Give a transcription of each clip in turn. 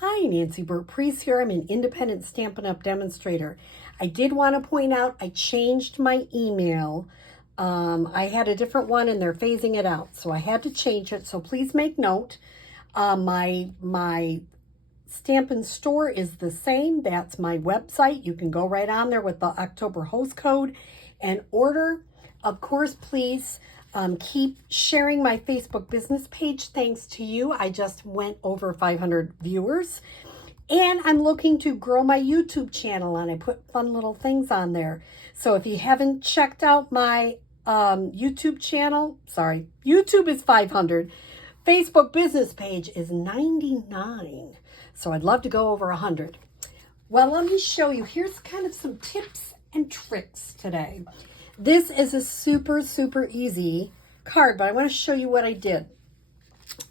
Hi, Nancy Burt-Preece here. I'm an independent Stampin' Up! Demonstrator. I did want to point out I changed my email. I had a different one and they're phasing it out, so I had to change it. So please make note. My Stampin' Store is the same. That's my website. You can go right on there with the October host code and order. Of course, please keep sharing my Facebook business page. Thanks to you, I just went over 500 viewers. And I'm looking to grow my YouTube channel, and I put fun little things on there. So if you haven't checked out my YouTube channel, sorry, YouTube is 500. Facebook business page is 99. So I'd love to go over 100. Well, let me show you. Here's kind of some tips and tricks today. This is a super, super easy card, but I want to show you what I did.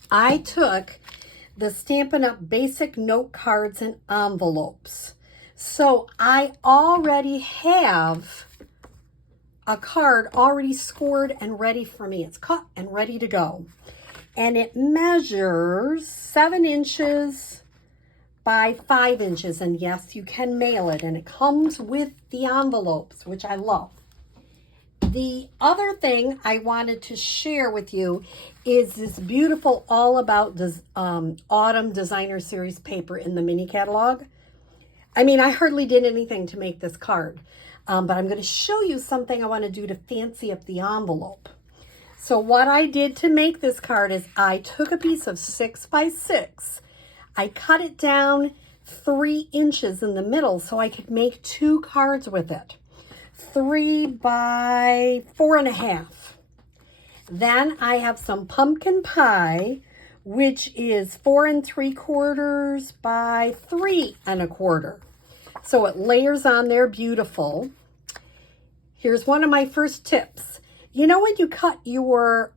I took the Stampin' Up! Basic note cards and envelopes. So I already have a card already scored and ready for me. It's cut and ready to go. And it measures 7 inches by 5 inches. And yes, you can mail it. And it comes with the envelopes, which I love. The other thing I wanted to share with you is this beautiful All About Autumn Designer Series paper in the mini catalog. I mean, I hardly did anything to make this card, but I'm going to show you something I want to do to fancy up the envelope. So what I did to make this card is I took a piece of 6 by 6. I cut it down 3 inches in the middle so I could make 2 cards with it. 3 by 4.5. Then I have some pumpkin pie, which is 4 3/4 by 3 1/4. So it layers on there beautiful. Here's one of my first tips. You know when you cut your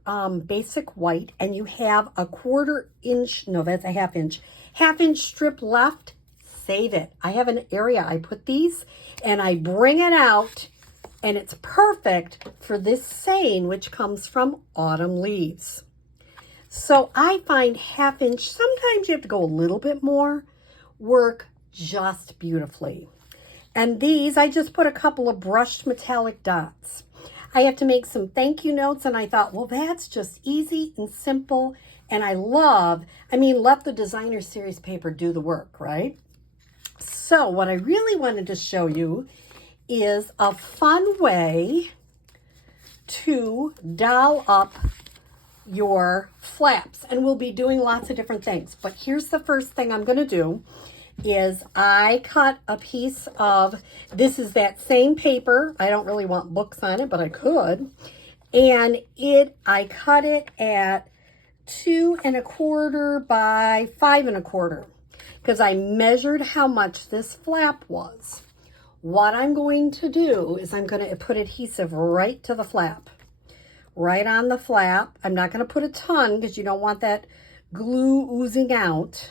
basic white and you have a 1/4 inch, no, that's a 1/2 inch, 1/2 inch strip left, save it. I have an area I put these and I bring it out. And it's perfect for this saying, which comes from autumn leaves. So I find 1/2 inch, sometimes you have to go a little bit more, work just beautifully. And these, I just put a couple of brushed metallic dots. I have to make some thank you notes, and I thought, well, that's just easy and simple. And I love, let the designer series paper do the work, right? So what I really wanted to show you is a fun way to doll up your flaps, and we'll be doing lots of different things. But here's the first thing I'm going to do is I cut a piece of, this is that same paper. I don't really want books on it, but I could. And I cut it at 2 1/4 by 5 1/4 because I measured how much this flap was. What I'm going to do is I'm going to put adhesive right to the flap, right on the flap. I'm not going to put a ton because you don't want that glue oozing out.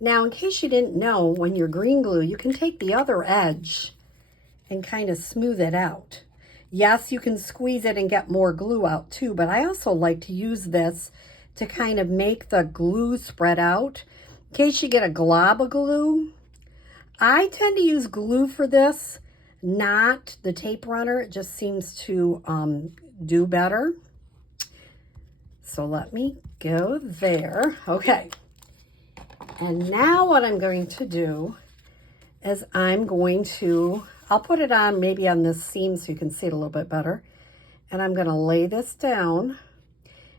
Now, in case you didn't know, when you're green glue, you can take the other edge and kind of smooth it out. Yes, you can squeeze it and get more glue out too, but I also like to use this to kind of make the glue spread out. In case you get a glob of glue, I tend to use glue for this, not the tape runner. It just seems to do better. So let me go there. Okay. And now what I'm going to do is I'll put it on maybe on this seam so you can see it a little bit better. And I'm going to lay this down,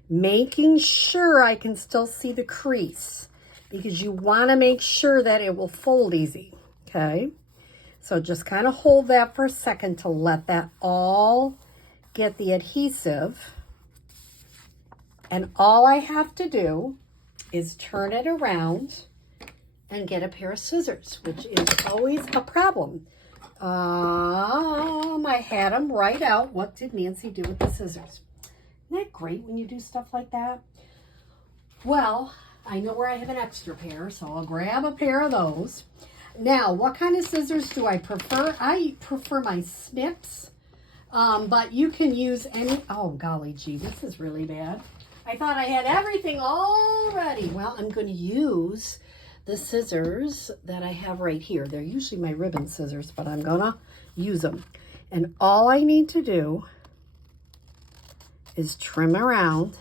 making sure I can still see the crease because you want to make sure that it will fold easy. Okay, so just kind of hold that for a second to let that all get the adhesive. And all I have to do is turn it around and get a pair of scissors, which is always a problem. I had them right out. What did Nancy do with the scissors? Isn't that great when you do stuff like that? Well, I know where I have an extra pair, so I'll grab a pair of those. Now, what kind of scissors do I prefer? I prefer my snips, but you can use any, oh golly gee, this is really bad. I thought I had everything all ready. Well, I'm going to use the scissors that I have right here. They're usually my ribbon scissors, but I'm gonna use them. And all I need to do is trim around.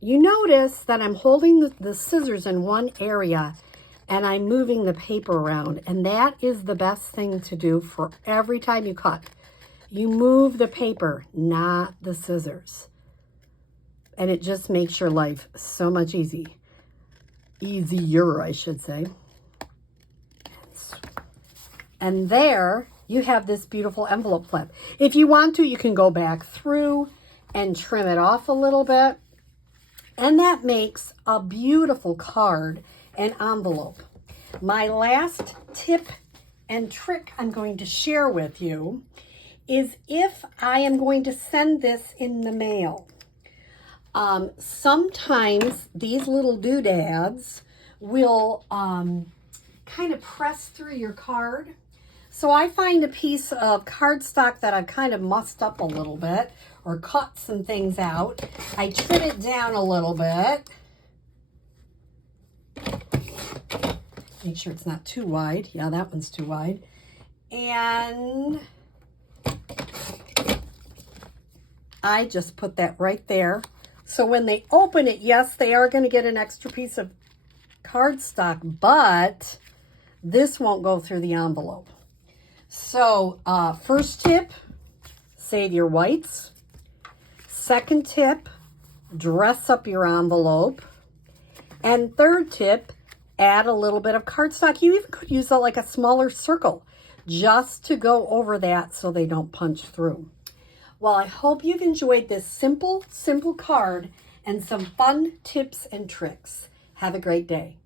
You notice that I'm holding the scissors in one area and I'm moving the paper around. And that is the best thing to do for every time you cut. You move the paper, not the scissors. And it just makes your life so much easier, I should say. And there you have this beautiful envelope flap. If you want to, you can go back through and trim it off a little bit. And that makes a beautiful card and envelope. My last tip and trick I'm going to share with you is if I am going to send this in the mail. Sometimes these little doodads will kind of press through your card. So I find a piece of cardstock that I've kind of mussed up a little bit or cut some things out. I trim it down a little bit. Make sure it's not too wide. Yeah, that one's too wide. And I just put that right there. So when they open it, yes, they are going to get an extra piece of cardstock, but this won't go through the envelope. So first tip, save your whites. Second tip, dress up your envelope. And third tip, add a little bit of cardstock. You even could use like a smaller circle just to go over that so they don't punch through. Well, I hope you've enjoyed this simple card and some fun tips and tricks. Have a great day.